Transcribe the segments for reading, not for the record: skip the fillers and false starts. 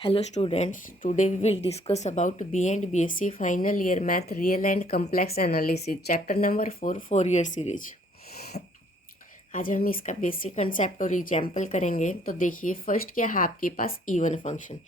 Hello students, today we will discuss about BA and BSc final year math real and complex analysis chapter number 4 year series। आज हम इसका basic concept और example करेंगे। तो देखिए first क्या है आपके पास इवन फंक्शन।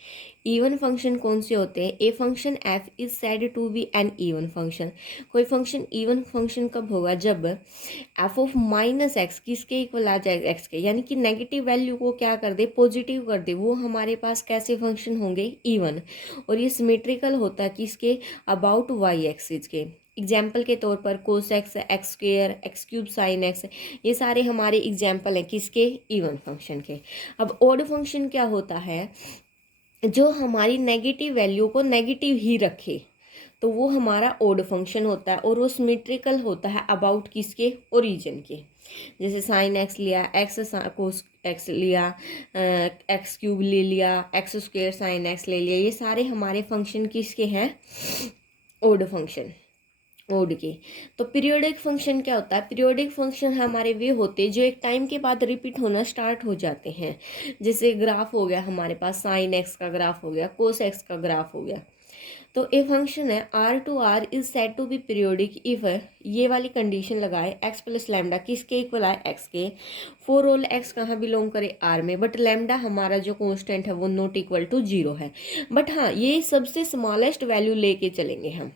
इवन फंक्शन कौन से होते हैं? A function F is said to be an even function. कोई फंक्शन इवन फंक्शन कब होगा? जब एफ ऑफ माइनस एक्स किसके इक्वल आ जाएगा? एक्स के, यानी कि नेगेटिव वैल्यू को क्या कर दे, पॉजिटिव कर दे, वो हमारे पास कैसे फंक्शन होंगे? इवन। और ये सिमेट्रिकल होता है किसके? अबाउट वाई एक्सिस के। एग्जाम्पल के तौर पर cos x, x square, x cube, sine x, ये सारे हमारे एग्जाम्पल हैं किसके? इवन फंक्शन के। अब ऑड फंक्शन क्या होता है? जो हमारी नेगेटिव वैल्यू को नेगेटिव ही रखे तो वो हमारा ऑड फंक्शन होता है और वो सिमेट्रिकल होता है अबाउट किसके? ओरिजिन के। जैसे साइन एक्स लिया, एक्स कोस एक्स लिया, एक्स क्यूब ले लिया, एक्स स्क्वेयर साइन एक्स ले लिया, ये सारे हमारे फंक्शन किसके हैं? ऑड फंक्शन, ओड के। तो पीरियोडिक फंक्शन क्या होता है? पीरियोडिक फंक्शन हमारे वे होते हैं जो एक टाइम के बाद रिपीट होना स्टार्ट हो जाते हैं। जैसे ग्राफ हो गया हमारे पास, साइन एक्स का ग्राफ हो गया, कोस एक्स का ग्राफ हो गया। तो ए फंक्शन है R to R is said to be periodic if ये वाली कंडीशन लगाए एक्स प्लस लैम्डा किसके इक्वल आए? एक्स के। फॉर ऑल एक्स कहाँ बिलोंग करे? आर में। बट लैम्डा हमारा जो कांस्टेंट है वो नॉट इक्वल टू 0 है। बट हाँ, ये सबसे स्मॉलेस्ट वैल्यू लेके चलेंगे हम।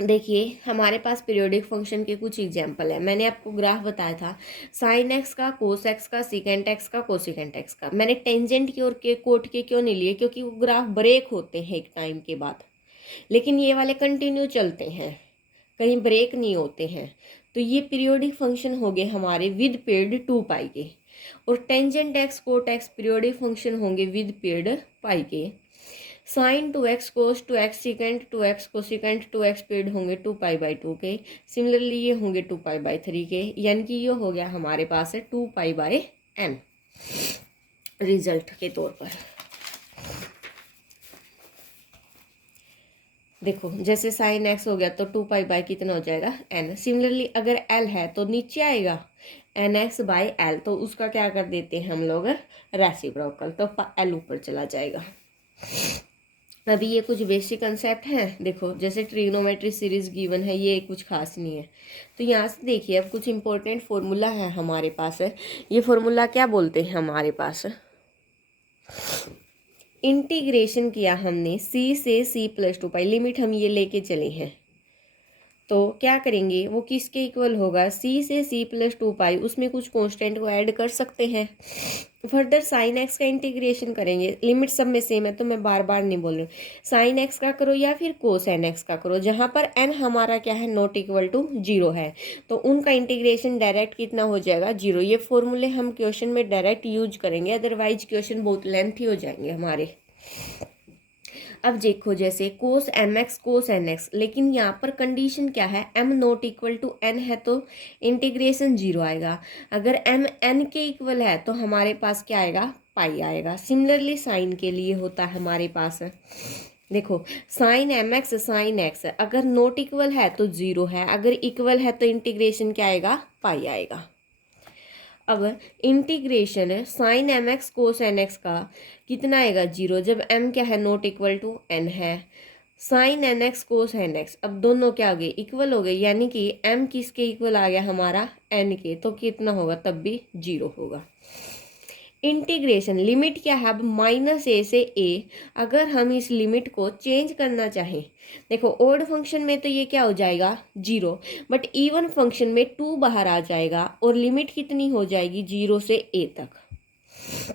देखिए हमारे पास पीरियोडिक फंक्शन के कुछ एग्जाम्पल है। मैंने आपको ग्राफ बताया था, साइन एक्स का, कोस एक्स का, सिकेंट एक्स का, कोसिकेंट एक्स का। मैंने टेंजेंट की और के कोट के क्यों नहीं लिए? क्योंकि वो ग्राफ ब्रेक होते हैं एक टाइम के बाद, लेकिन ये वाले कंटिन्यू चलते हैं, कहीं ब्रेक नहीं होते हैं। तो ये पीरियोडिक फंक्शन हो गए हमारे विद पीरियड 2 पाई के। और tangent X, cot X periodic function होंगे विद पीरियड पाई के। Sine 2x, cos 2x, secant 2x, cosecant 2x पेड होंगे 2 पाई/2 के। सिमिलरली ये होंगे 2 पाई/3 के, यानी कि ये हो गया हमारे पास है 2 पाई/n रिजल्ट के तौर पर। देखो जैसे साइन एक्स हो गया तो 2 पाई/ कितना हो जाएगा? n। सिमिलरली अगर l है तो नीचे आएगा nx/l, तो उसका क्या कर देते हैं हम लोग? रेसिप्रोकल, तो l ऊपर चला जाएगा। अभी ये कुछ बेसिक कंसेप्ट हैं। देखो जैसे ट्रिग्नोमेट्री सीरीज गिवन है, ये कुछ खास नहीं है। तो यहाँ से देखिए अब कुछ इंपॉर्टेंट फॉर्मूला है हमारे पास है। ये फॉर्मूला क्या बोलते हैं हमारे पास? इंटीग्रेशन किया हमने c से c+2 पाई, लिमिट हम ये लेके चले हैं। तो क्या करेंगे, वो किसके इक्वल होगा? c से c+2 पाई, उसमें कुछ कांस्टेंट को ऐड कर सकते हैं। फर्दर साइन एक्स का इंटीग्रेशन करेंगे, लिमिट सब में सेम है तो मैं बार बार नहीं बोल रही हूँ। साइन एक्स का करो या फिर कोसाइन एक्स का करो, जहाँ पर n हमारा क्या है? नॉट इक्वल टू 0 है, तो उनका इंटीग्रेशन डायरेक्ट कितना हो जाएगा? 0। ये फॉर्मूले हम क्वेश्चन में डायरेक्ट यूज करेंगे, अदरवाइज क्वेश्चन बहुत लेंथी हो जाएंगे हमारे। अब देखो जैसे cos M X, cos N X, लेकिन यहाँ पर कंडीशन क्या है? m not equal to n है तो इंटीग्रेशन 0 आएगा। अगर m n के इक्वल है तो हमारे पास क्या आएगा? पाई आएगा। सिमिलरली साइन के लिए होता है हमारे पास। देखो sine M X, sine X अगर नॉट इक्वल है तो 0 है, अगर इक्वल है तो इंटीग्रेशन क्या आएगा? पाई आएगा। अब इंटीग्रेशन है sign M X cos N x का कितना आएगा? 0, जब m क्या है? नॉट इक्वल टू n है। Sign n x cos N x, अब दोनों क्या हो गए? इक्वल हो गए, यानी कि m किसके इक्वल आ गया हमारा? n के, तो कितना होगा? तब भी 0 होगा। इंटीग्रेशन लिमिट क्या है? अब -a से a, अगर हम इस लिमिट को चेंज करना चाहें, देखो ओड फंक्शन में तो ये क्या हो जाएगा? 0, बट इवन फंक्शन में 2 बाहर आ जाएगा और लिमिट कितनी हो जाएगी? 0 से a तक।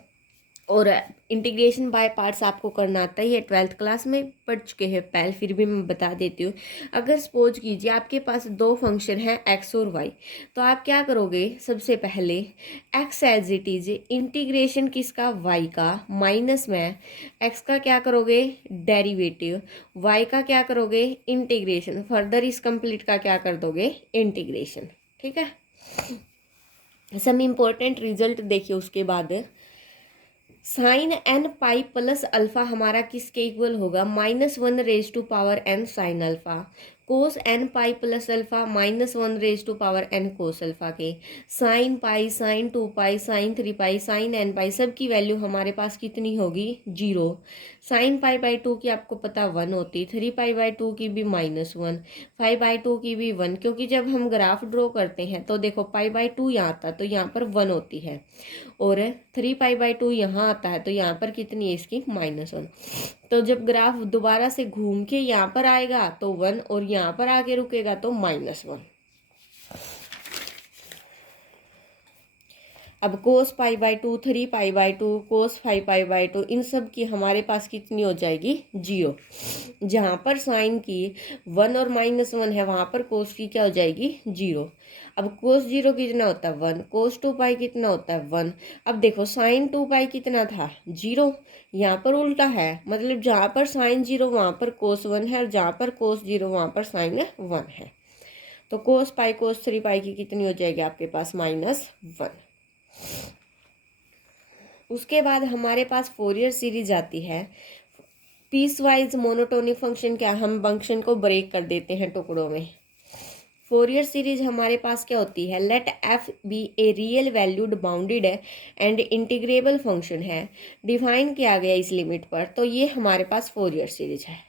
और इंटीग्रेशन बाय पार्ट्स आपको करना आता ही है, 12th क्लास में पढ़ चुके हैं पहले, फिर भी मैं बता देती हूँ। अगर सपोज कीजिए आपके पास दो फंक्शन हैं x और y, तो आप क्या करोगे? सबसे पहले x as it is integration किसका? y का, माइनस में x का क्या करोगे? डेरिवेटिव, y का क्या करोगे? इंटीग्रेशन, फर्दर इस कंप्लीट का क्या कर दोगे? इंटीग्रेशन। ठीक है, सम इम्पोर्टेंट रिजल्ट देखिए उसके बाद। Sine n pi plus alpha हमारा किसके इक्वल होगा? -1 raise to power n sine alpha. Cos N pi plus alpha minus 1 raise to power N cos alpha के, sine pi, sine 2 pi, sine 3 pi, sine N pi, सब की value हमारे पास कितनी होगी 0। Sine pi by 2 की आपको पता 1 होती, 3 पाई बाई 2 की भी -1, 5 बाई 2 की भी 1, क्योंकि जब हम ग्राफ ड्रॉ करते हैं तो देखो पाई बाई 2 यहाँ आता तो यहाँ पर 1 होती है, और 3 पाई बाई 2 यहाँ आता है तो यहाँ पर कितनी है इसकी -1। तो जब ग्राफ दोबारा से घूम के यहाँ पर आएगा तो 1, और यहाँ पर आके रुकेगा तो -1। अब cos pi by 2, 3 pi by 2, cos 5 pi by 2, इन सब की हमारे पास कितनी हो जाएगी 0। जहाँ पर साइन की 1 और -1 है वहाँ पर कोस की क्या हो जाएगी 0। अब कोस 0 कितना होता है 1, कोस 2 पाई कितना होता है 1। अब देखो साइन 2 पाई कितना था 0, यहाँ पर उल्टा है, मतलब जहाँ पर साइन 0 वहाँ पर कोस 1 है, और जहाँ पर कोस 0 वहाँ पर साइन 1 है। तो कोस पाई कोस 3 पाई की कितनी हो जाएगी आपके पास -1। उसके बाद हमारे पास फोरियर सीरीज आती है। पीस वाइज मोनोटोनिक फंक्शन क्या, हम फंक्शन को ब्रेक कर देते हैं टुकड़ों में। फोरियर सीरीज हमारे पास क्या होती है, let F be a real valued bounded and integrable function है, डिफाइन किया गया इस लिमिट पर, तो ये हमारे पास फोरियर सीरीज है।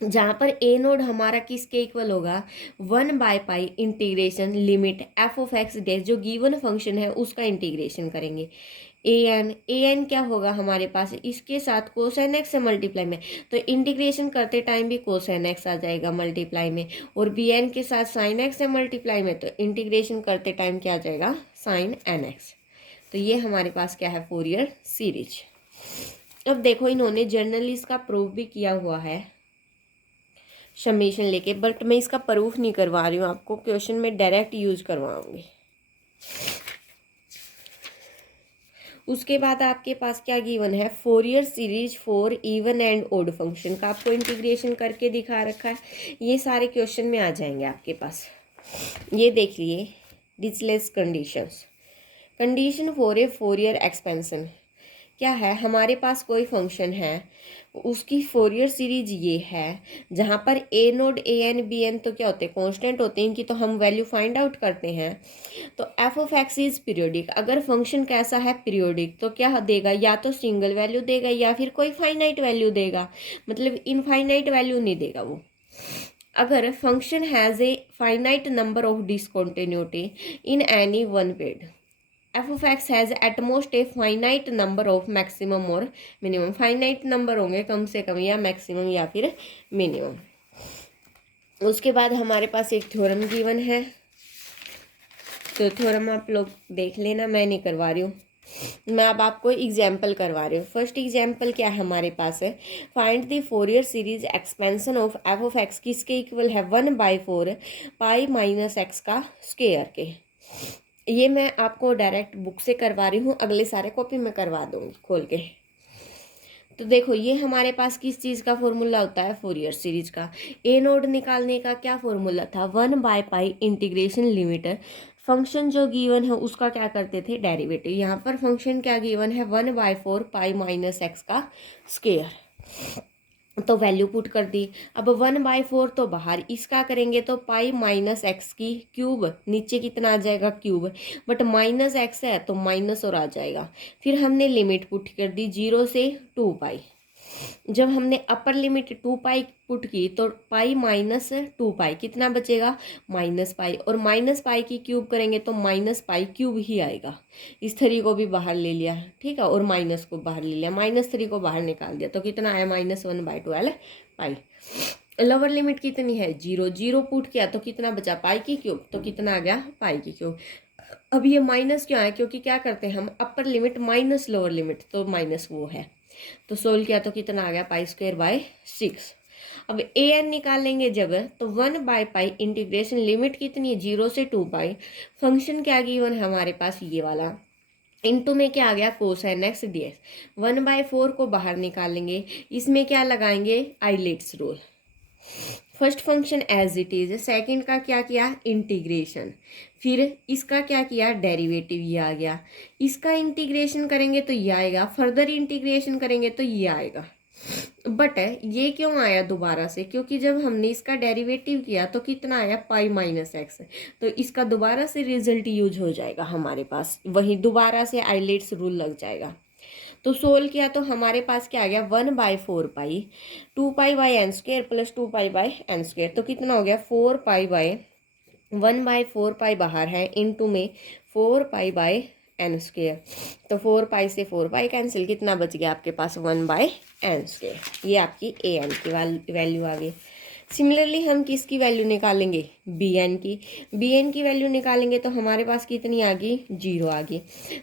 जहाँ पर ए नोड हमारा किसके इक्वल होगा 1/पाई integration limit f of x dash, जो गिवन फंक्शन है उसका इंटीग्रेशन करेंगे। ए एन क्या होगा हमारे पास, इसके साथ कोसाइन एक्स से मल्टीप्लाई में, तो इंटीग्रेशन करते टाइम भी कोसाइन एक्स आ जाएगा मल्टीप्लाई में, और बी एन के साथ साइन एक्स से मल्टीप्लाई में, तो इंटीग्रेशन करते टाइम क्या आ जाएगा साइन एन एक्स। तो ये हमारे पास क्या है फोरियर सीरीज। अब देखो इन्होंने जर्नली इसका प्रूफ भी किया हुआ है समेशन लेके, बट मैं इसका प्रूफ नहीं करवा रही हूँ आपको, क्वेश्चन में डायरेक्ट यूज करवाऊंगी। उसके बाद आपके पास क्या गिवन है, Fourier series for even and odd function का आपको इंटीग्रेशन करके दिखा रखा है। ये सारे क्वेश्चन में आ जाएंगे आपके पास। ये देख लिए Dirichlet conditions. Condition for a Fourier expansion क्या है, हमारे पास कोई फंक्शन है उसकी फोरियर सीरीज ये है, जहाँ पर a naught a n b n तो क्या होते हैं कांस्टेंट होते हैं, इनकी तो हम वैल्यू फाइंड आउट करते हैं। तो F of x is periodic, अगर फंक्शन कैसा है पीरियोडिक तो क्या देगा, या तो सिंगल वैल्यू देगा या फिर कोई फाइनाइट वैल्यू देगा, मतलब इनफाइनाइट वैल्यू नहीं देगा वो। अगर function has a finite number of discontinuity in any one period, F of x has at most a finite number of maximum और मिनिमम, फाइनाइट नंबर होंगे कम से कम या मैक्सिमम या फिर मिनिमम। उसके बाद हमारे पास एक थ्योरम गिवन है, तो थ्योरम आप लोग देख लेना, मैं नहीं करवा रही हूँ, मैं अब आपको एग्जाम्पल करवा रही हूँ। फर्स्ट एग्जाम्पल क्या है हमारे पास है, find the Fourier series expansion of F of x किसके इक्वल है 1/4 पाई माइनस एक्स का स्क्वायर के। ये मैं आपको डायरेक्ट बुक से करवा रही हूँ, अगले सारे कॉपी में करवा दूँगी खोल के। तो देखो ये हमारे पास किस चीज़ का फॉर्मूला होता है फोरियर सीरीज का, ए नोड निकालने का क्या फॉर्मूला था 1/पाई इंटीग्रेशन लिमिट, फंक्शन जो गिवन है उसका क्या करते थे डेरिवेटिव। यहाँ पर फंक्शन क्या गिवन है 1/4 पाई माइनस एक्स का स्क्वायर, तो वैल्यू पुट कर दी। अब 1/4 तो बाहर, इसका करेंगे तो पाई माइनस एक्स की क्यूब, नीचे कितना आ जाएगा क्यूब, बट माइनस एक्स है तो माइनस और आ जाएगा। फिर हमने लिमिट पुट कर दी 0 से 2 पाई, जब हमने अपर लिमिट 2 पाई पुट की तो पाई माइनस 2 पाई कितना बचेगा -पाई, और -पाई की क्यूब करेंगे तो -पाई क्यूब ही आएगा। इस 3 को भी बाहर ले लिया, ठीक है, और माइनस को बाहर ले लिया, -3 को बाहर निकाल दिया तो कितना आया -1/12 पाई। लोअर लिमिट कितनी है 0, 0 पुट किया तो कितना बचा पाई की क्यूब, तो कितना आ गया पाई की क्यूब। अब ये माइनस क्यों आया, क्योंकि क्या करते हैं हम अपर लिमिट माइनस लोअर लिमिट, तो माइनस वो है, तो सोल्व किया तो कितना आ गया पाई²/6। अब ए एन निकाल लेंगे जब, तो 1/पाई इंटीग्रेशन लिमिट कितनी है 0 से 2 पाई, फंक्शन क्या गिवन है हमारे पास ये वाला, इनटू में क्या आ गया कोसाइन एक्स डी एक्स। 1/4 को बाहर निकाल लेंगे, इसमें क्या लगाएंगे ILATE rule. First function as it is, second का क्या किया इंटीग्रेशन, फिर इसका क्या किया डेरिवेटिव, ये आ गया, इसका इंटीग्रेशन करेंगे तो ये आएगा, फर्दर इंटीग्रेशन करेंगे तो ये आएगा। बट ये क्यों आया दोबारा से, क्योंकि जब हमने इसका डेरिवेटिव किया तो कितना आया पाई माइनस एक्स, तो इसका दोबारा से रिजल्ट यूज हो जाएगा हमारे पास, वही दोबारा से आइलेट्स रूल लग जाएगा। तो सोल्व किया तो हमारे पास क्या आ गया 1/4 पाई 2 पाई/n² प्लस 2 पाई/n², तो कितना हो गया 4 पाई/1/4 पाई बाहर है, इनटू में 4 पाई/n², तो 4 पाई से 4 पाई कैंसिल, कितना बच गया आपके पास 1/n²। ये आपकी an की वैल्यू आ गई। सिमिलरली हम किसकी वैल्यू निकालेंगे bn की वैल्यू निकालेंगे तो हमारे पास कितनी आ गई 0 आ गई।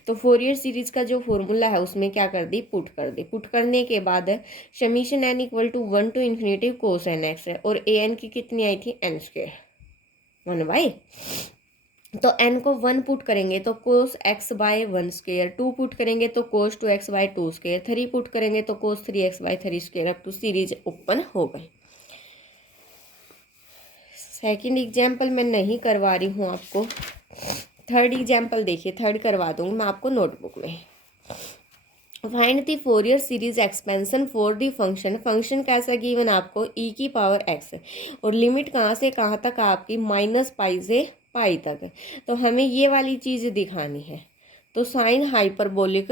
तो फोरियर सीरीज का जो फॉर्मूला है उसमें क्या कर दी पुट कर दी, पुट करने के बाद summation n = 1 to ∞ cos nx है, और an की कितनी आई थी n², 1/, तो n को 1 पुट करेंगे तो cos x/1², 2 पुट करेंगे तो cos 2x/2², 3 पुट करेंगे तो cos 3x/3², up to series open हो गई। सेकंड एग्जाम्पल मैं नहीं करवा रही हूँ आपको, थर्ड एग्जाम्पल देखिए, थर्ड करवा दूँगी मैं आपको नोटबुक में। Find the Fourier series expansion for the function कैसा गिवन आपको e⁻x, और लिमिट कहाँ से कहाँ तक आपकी -π से पाई तक, तो हमें ये वाली चीज़ दिखानी है। तो साइन हाइपरबोलिक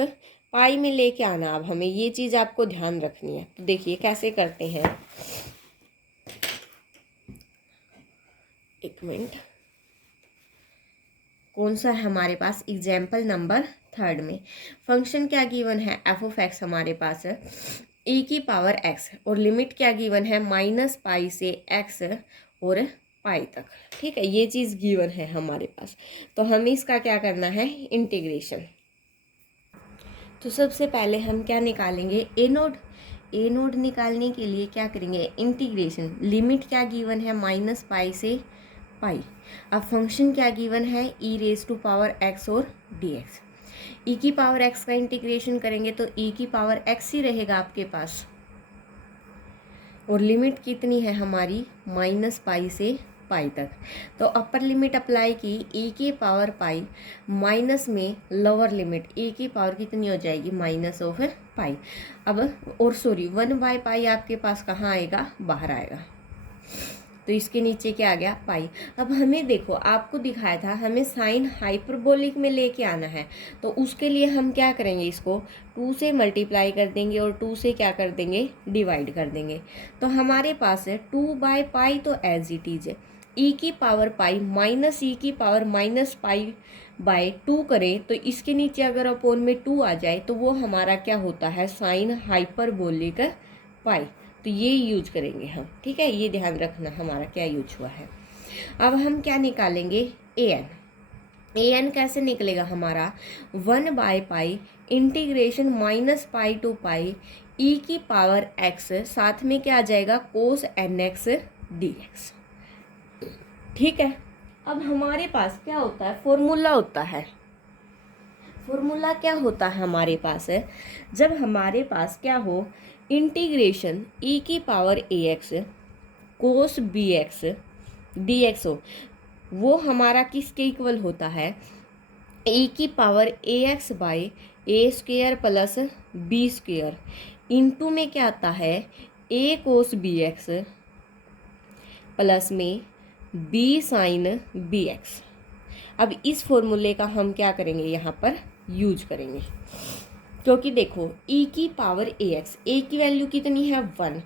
पाई में लेके आना, अब हमें ये चीज़ आपको ध्यान रखनी है। तो देखिए कैसे करते हैं, एक मिनट, कौन सा है हमारे पास एग्जाम्पल नंबर थर्ड में फंक्शन क्या गिवन है f(x) हमारे पास है e⁻x, और लिमिट क्या गिवन है -π से x और पाई तक। ठीक है, ये चीज़ गिवन है हमारे पास, तो हमें इसका क्या करना है इंटीग्रेशन। तो सबसे पहले हम क्या निकालेंगे ए नोड निकालने के लिए क्या करेंगे इंटीग्रेशन। लिमिट क्या गिवन है -π से पाई। अब फंक्शन क्या गिवन है e⁻x और dx। e⁻x का इंटीग्रेशन करेंगे तो e⁻x ही रहेगा आपके पास, और लिमिट कितनी है हमारी -π से पाई तक। तो अपर लिमिट अप्लाई की e⁻π माइनस में लोअर लिमिट e की पावर कितनी हो जाएगी -π। अब और सॉरी 1/π आपके पास कहाँ आएगा बाहर आएगा, तो इसके नीचे क्या आ गया पाई। अब हमें देखो आपको दिखाया था हमें साइन हाइपरबोलिक में लेके आना है, तो उसके लिए हम क्या करेंगे इसको 2 से मल्टीप्लाई कर देंगे और 2 से क्या कर देंगे डिवाइड कर देंगे। तो हमारे पास है 2/π, तो एज इट इज है e⁻π माइनस e⁻−π/2 करें तो इसके नीचे अगर अपोन में 2 आ जाए तो वो हमारा क्या होता है साइन हाइपरबोलिक पाई, तो ये यूज करेंगे हम। ठीक है, ये ध्यान रखना हमारा क्या यूज हुआ है। अब हम क्या निकालेंगे an कैसे निकलेगा हमारा 1/π इंटीग्रेशन -π to π e⁻x, साथ में क्या आ जाएगा cos nx dx। ठीक है, अब हमारे पास क्या होता है फॉर्मूला होता है, फॉर्मूला क्या होता है हमारे पास है जब हमारे पास क्या हो integration e⁻ax cos bx dx हो, वो हमारा किसके इक्वल होता है e⁻ax/a² प्लस b², इंटू में क्या आता है a cos bx प्लस में b sin bx। अब इस फॉर्मूले का हम क्या करेंगे यहाँ पर यूज करेंगे, क्योंकि देखो e⁻ax a की वैल्यू कितनी है 1,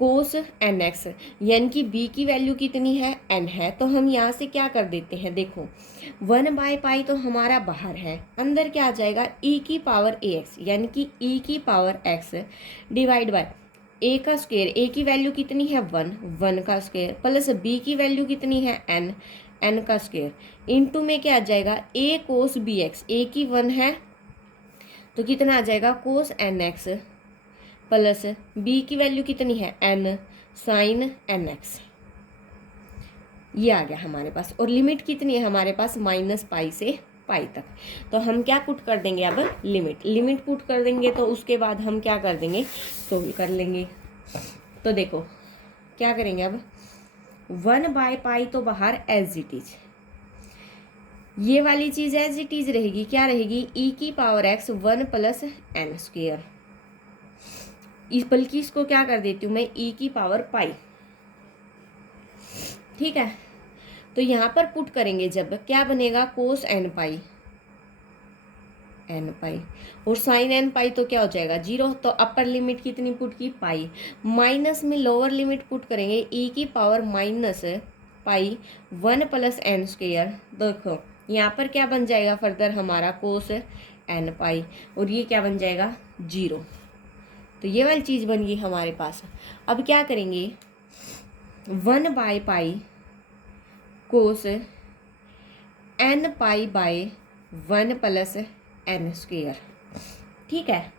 cos nx यानी कि b की वैल्यू कितनी है n है, तो हम यहाँ से क्या कर देते हैं देखो 1/π तो हमारा बाहर है, अंदर क्या आ जाएगा e⁻ax यानी कि e⁻x डिवाइड बाय a का स्क्वायर, a की वैल्यू कितनी है 1 का स्क्वायर प्लस b की वैल्यू कितनी है n का स्क्वायर, इनटू में क्या आ जाएगा a cos bx, a की 1 है तो कितना आ जाएगा cos nx प्लस b की वैल्यू कितनी है n sin nx, ये आ गया हमारे पास। और लिमिट कितनी है हमारे पास -π से पाई तक, तो हम क्या पुट कर देंगे अब लिमिट पुट कर देंगे, तो उसके बाद हम क्या कर देंगे सोल्व कर लेंगे। तो देखो क्या करेंगे अब 1/π तो बाहर एज इट इज, ये वाली चीज एज इट इज रहेगी, क्या रहेगी e⁻x 1 + n²। बल्कि इसको क्या कर देती हूँ मैं, ई की पावर पाई, ठीक है। तो यहाँ पर पुट करेंगे जब, क्या बनेगा, कोस एन पाई, एन पाई, और साइन एन पाई तो क्या हो जाएगा 0। तो अपर लिमिट कितनी पुट की, पाई, माइनस में लोअर लिमिट पुट करेंगे ई की power minus pi 1 plus N square. देखो यहाँ पर क्या बन जाएगा फर्दर हमारा, कोस एन पाई, और ये क्या बन जाएगा 0। तो ये वाली चीज़ बन गई हमारे पास। अब क्या करेंगे, 1 by pi cos N pi by 1 plus N square, ठीक है।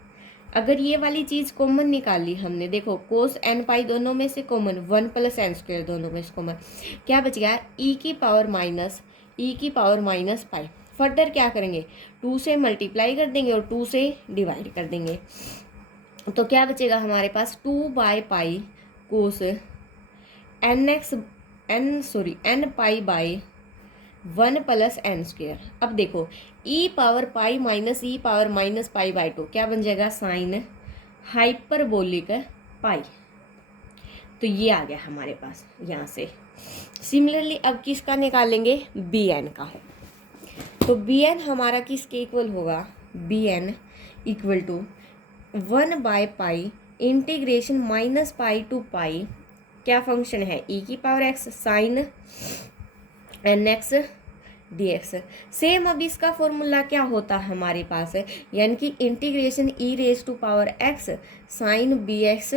अगर ये वाली चीज़ कॉमन निकाली हमने, देखो कोस एन पाई दोनों में से कॉमन, 1 प्लस एन स्क्वेयर दोनों में से कॉमन, क्या बच गया, ई की पावर माइनस पाई। फर्दर क्या करेंगे, 2 से मल्टीप्लाई कर देंगे और 2 से डिवाइड कर देंगे। तो क्या बचेगा हमारे पास, 2 by pi cos N pi by 1 plus N square. अब देखो e power pi minus e power minus pi by 2 क्या बन जाएगा, साइन हाइपरबोलिक पाई। तो ये आ गया हमारे पास यहाँ से। सिमिलरली अब किसका निकालेंगे, बी एन का। तो बी एन हमारा किसके इक्वल होगा, b n equal to 1 by pi integration minus pi to pi, क्या फंक्शन है, ई की power x sine n x d x. Same अब इसका फॉर्मूला क्या होता हमारे पास है, यानी कि integration e raise to power x sine b x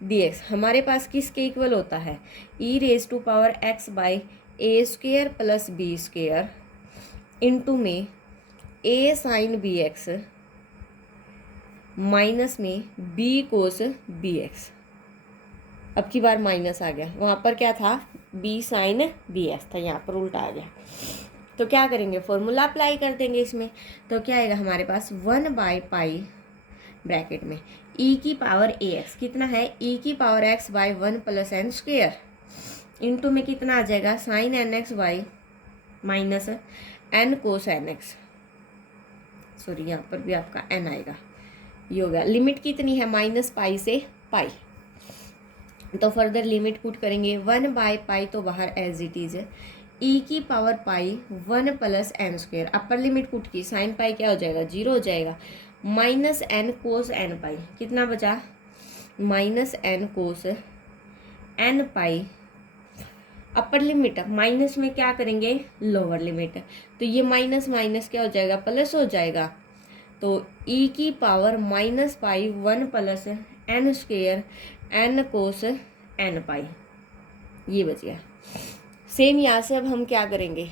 d x हमारे पास किसके इक्वल होता है, e raise to power x by a square plus b square into में a sine b x minus में बी कोस बी एक्स। अब की बार minus आ गया, वहाँ पर क्या था, बी साइन बी एक्स था, यहाँ पर उल्टा आ गया। तो क्या करेंगे, फॉर्मूला अप्लाई कर देंगे इसमें। तो क्या आएगा हमारे पास, 1 बाय पाई ब्रैकेट में ई की पावर ए एक्स कितना है, ई की power x by 1 plus N square into में कितना आ जाएगा, sine n x by minus n cos N x, sorry यहाँ पर भी आपका एन आएगा। ये हो गया, लिमिट कितनी है, माइनस पाई से पाई। तो फर्दर लिमिट पुट करेंगे, 1 बाय पाई तो बाहर एज इट इज, ई की power pi 1 plus N square, upper limit put की, साइन पाई क्या हो जाएगा 0 हो जाएगा, minus n cos N pi, कितना बचा, minus n cos N pi, upper limit minus में क्या करेंगे, लोअर लिमिट, तो ये माइनस माइनस क्या हो जाएगा, प्लस हो जाएगा। तो ई की power minus pi 1 plus N square n cos N pi, ये बच गया। सेम यहाँ से अब हम क्या करेंगे,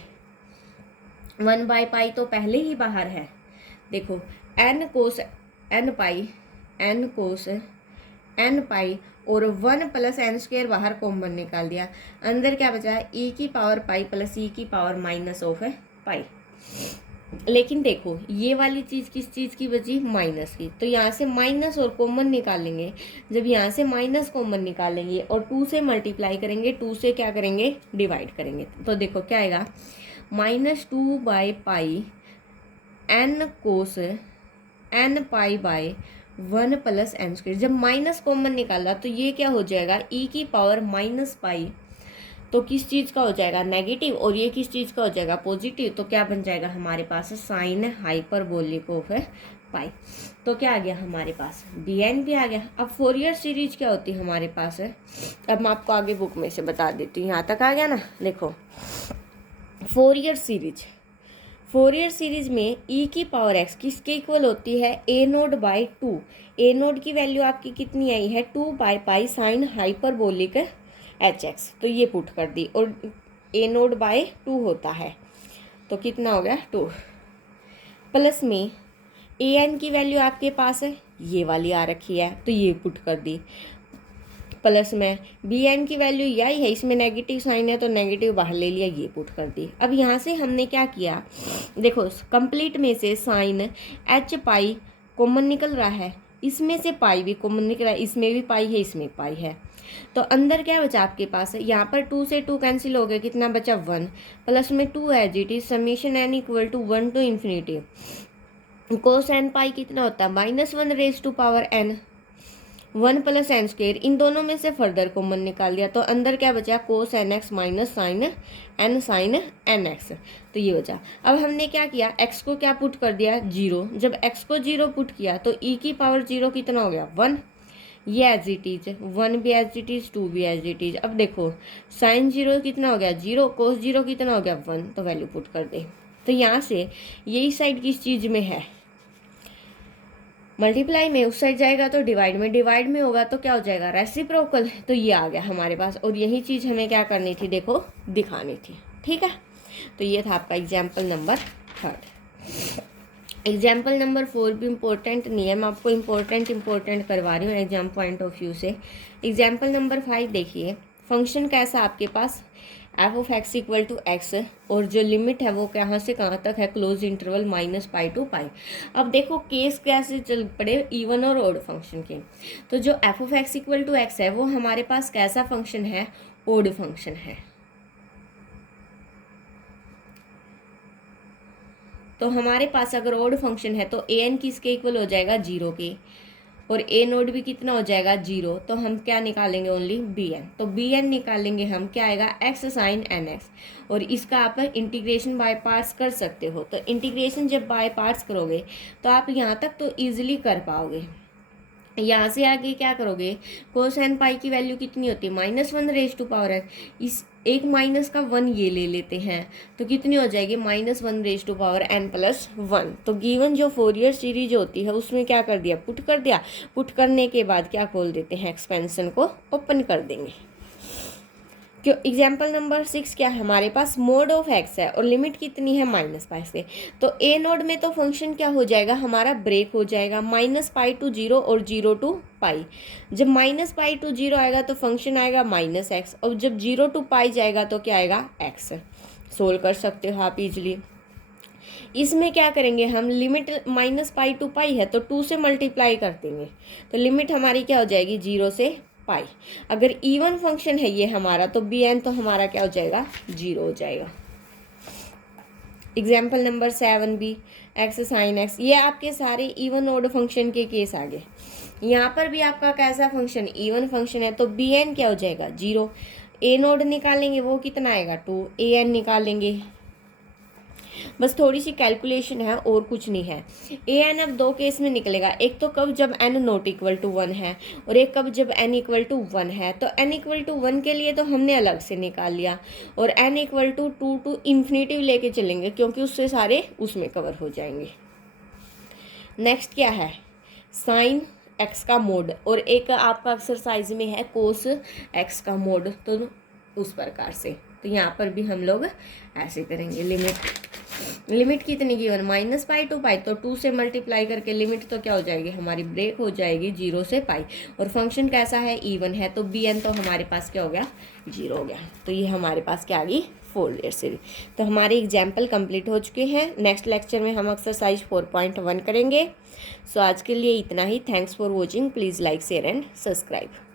1 बाय पाई तो पहले ही बाहर है, देखो एन कोस एन पाई, एन कोस एन पाई और 1 प्लस एन स्क्वेयर बाहर कॉमन निकाल दिया, अंदर क्या बचा है, ई की पावर पाई प्लस ई की पावर माइनस ऑफ है पाई। लेकिन देखो ये वाली चीज़ किस चीज़ की बची, माइनस की। तो यहाँ से माइनस और कॉमन निकालेंगे, जब यहाँ से माइनस कॉमन निकालेंगे और 2 से मल्टीप्लाई करेंगे, 2 से क्या करेंगे, डिवाइड करेंगे, तो देखो क्या आएगा, -2 by pi n cos N pi by 1 plus N square. जब माइनस कॉमन निकाला तो ये क्या हो जाएगा, ई की पावर माइनस पाई, तो किस चीज़ का हो जाएगा, नेगेटिव, और ये किस चीज़ का हो जाएगा, पॉजिटिव। तो क्या बन जाएगा हमारे पास, साइन हाइपरबोलिक ऑफ पाई। तो क्या आ गया हमारे पास, बी एन भी आ गया। अब फोरियर सीरीज क्या होती है हमारे पास है, अब मैं आपको आगे बुक में से बता देती हूँ। यहाँ तक आ गया ना, देखो फोरियर सीरीज में ई की पावर एक्स किसके इक्वल होती है, ए नोड बाई 2। ए नोड की वैल्यू आपकी कितनी आई है, 2 by pi sine hyperbolic H x, तो ये पुट कर दी, और ए नोड बाय 2 होता है, तो कितना हो गया 2, प्लस में ए एन की वैल्यू आपके पास है, ये वाली आ रखी है, तो ये पुट कर दी, प्लस में बी एन की वैल्यू यही है, इसमें नेगेटिव साइन है तो नेगेटिव बाहर ले लिया, ये पुट कर दी। अब यहाँ से हमने क्या किया, देखो कंप्लीट में से साइन एच पाई कॉमन निकल रहा है, इसमें से पाई भी कॉमन निकल रहा है, इसमें भी पाई है, इसमें पाई है, तो अंदर क्या बचा आपके पास है, यहाँ पर 2 से 2 कैंसिल हो गया, कितना बचा 1, प्लस में 2 है जी टी, summation n equal to 1 to infinity, cos N pi कितना होता है, -1 raise to power n, 1 plus N square, इन दोनों में से फर्दर कॉमन निकाल दिया तो अंदर क्या बचा, cos N x minus sine n x, तो ये बचा। अब हमने क्या किया, x को क्या पुट कर दिया, 0। जब x को 0 पुट किया तो e की पावर 0 कितना हो गया, 1। ये एज इट इज, 1 भी एज इट इज, 2 भी एज इट इज। अब देखो साइन 0 कितना हो गया, 0, कोस 0 कितना हो गया, 1, तो वैल्यू पुट कर दे। तो यहाँ से यही साइड किस चीज़ में है, मल्टीप्लाई में, उस साइड जाएगा तो डिवाइड में, डिवाइड में होगा तो क्या हो जाएगा, रेसिप्रोकल। तो ये आ गया हमारे पास, और यही चीज़ हमें क्या करनी थी, देखो दिखानी थी। ठीक है, तो ये था आपका एग्जाम्पल नंबर 3। एग्जाम्पल नंबर 4 भी इम्पोर्टेंट नहीं है, मैं आपको इम्पोर्टेंट करवा रही हूँ एग्जाम पॉइंट ऑफ व्यू से। एग्जाम्पल नंबर 5 देखिए, फंक्शन कैसा आपके पास, f of x equal to x, और जो लिमिट है वो कहाँ से कहाँ तक है, क्लोज इंटरवल -π to π। अब देखो केस कैसे चल पड़े, इवन और ओड फंक्शन के। तो जो f of x equal to x है वो हमारे पास कैसा फंक्शन है, ओड फंक्शन है। तो हमारे पास अगर ओड फंक्शन है तो ए एन किसके इक्वल हो जाएगा, 0 के, और ए नोड भी कितना हो जाएगा, 0। तो हम क्या निकालेंगे, ओनली बी एन। तो बी एन निकालेंगे हम, क्या आएगा, एक्स साइन एन एक्स, और इसका आप इंटीग्रेशन बाय पार्ट्स कर सकते हो। तो इंटीग्रेशन जब बाय पार्ट्स करोगे तो आप यहाँ तक तो ईजिली कर पाओगे। यहाँ से आगे क्या करोगे, कोस एन पाई की वैल्यू कितनी होती है, -1 रेज टू पावर एन, इस एक माइनस का 1 ये ले लेते हैं तो कितनी हो जाएगी, -1 raise to power n plus 1। तो गिवन जो फोरियर सीरीज होती है उसमें क्या कर दिया, पुट कर दिया। पुट करने के बाद क्या खोल देते हैं, एक्सपेंशन को ओपन कर देंगे। क्यों, एग्जाम्पल नंबर 6 क्या है हमारे पास, मोड ऑफ एक्स है और लिमिट कितनी है, -π से। तो ए नोड में तो फंक्शन क्या हो जाएगा हमारा, ब्रेक हो जाएगा, -π to 0 और 0 to π। जब -π to 0 आएगा तो फंक्शन आएगा -x, और जब 0 to π जाएगा तो क्या आएगा, x। सोल्व कर सकते हो आप इजली। इसमें क्या करेंगे हम, लिमिट -π to π है तो 2 से मल्टीप्लाई कर देंगे, तो लिमिट हमारी क्या हो जाएगी, 0 से पाई। अगर इवन फंक्शन है ये हमारा तो बी एन तो हमारा क्या हो जाएगा, 0 हो जाएगा। एग्जाम्पल नंबर 7 भी, एक्स साइन एक्स, ये आपके सारे इवन ऑड फंक्शन के केस आ गए। यहाँ पर भी आपका कैसा फंक्शन, इवन फंक्शन है तो बी एन क्या हो जाएगा, 0। ए नोड निकालेंगे वो कितना आएगा, 2। ए एन निकालेंगे, बस थोड़ी सी कैलकुलेशन है और कुछ नहीं है। ए एन अब 2 केस में निकलेगा, एक तो कब जब एन नॉट इक्वल टू 1 है, और एक कब जब एन इक्वल टू 1 है। तो एन इक्वल टू 1 के लिए तो हमने अलग से निकाल लिया, और n equal to 2 to infinitive लेके चलेंगे क्योंकि उससे सारे उसमें कवर हो जाएंगे। नेक्स्ट क्या है, साइन एक्स का मोड, और एक आपका एक्सरसाइज में है कोस एक्स का मोड, तो उस प्रकार से। तो यहाँ पर भी हम लोग ऐसे करेंगे, लिमिट कितनी गिवन, -π to π, तो 2 से मल्टीप्लाई करके लिमिट तो क्या हो जाएगी हमारी, ब्रेक हो जाएगी 0 से π, और फंक्शन कैसा है, इवन है, तो बी एन तो हमारे पास क्या हो गया, 0 हो गया। तो ये हमारे पास क्या आ गई, फोरियर सीरीज। तो हमारे एग्जाम्पल कंप्लीट हो चुके हैं। नेक्स्ट लेक्चर में हम एक्सरसाइज 4.1 करेंगे। सो आज के लिए इतना ही। Thanks for watching. Please like, share and subscribe.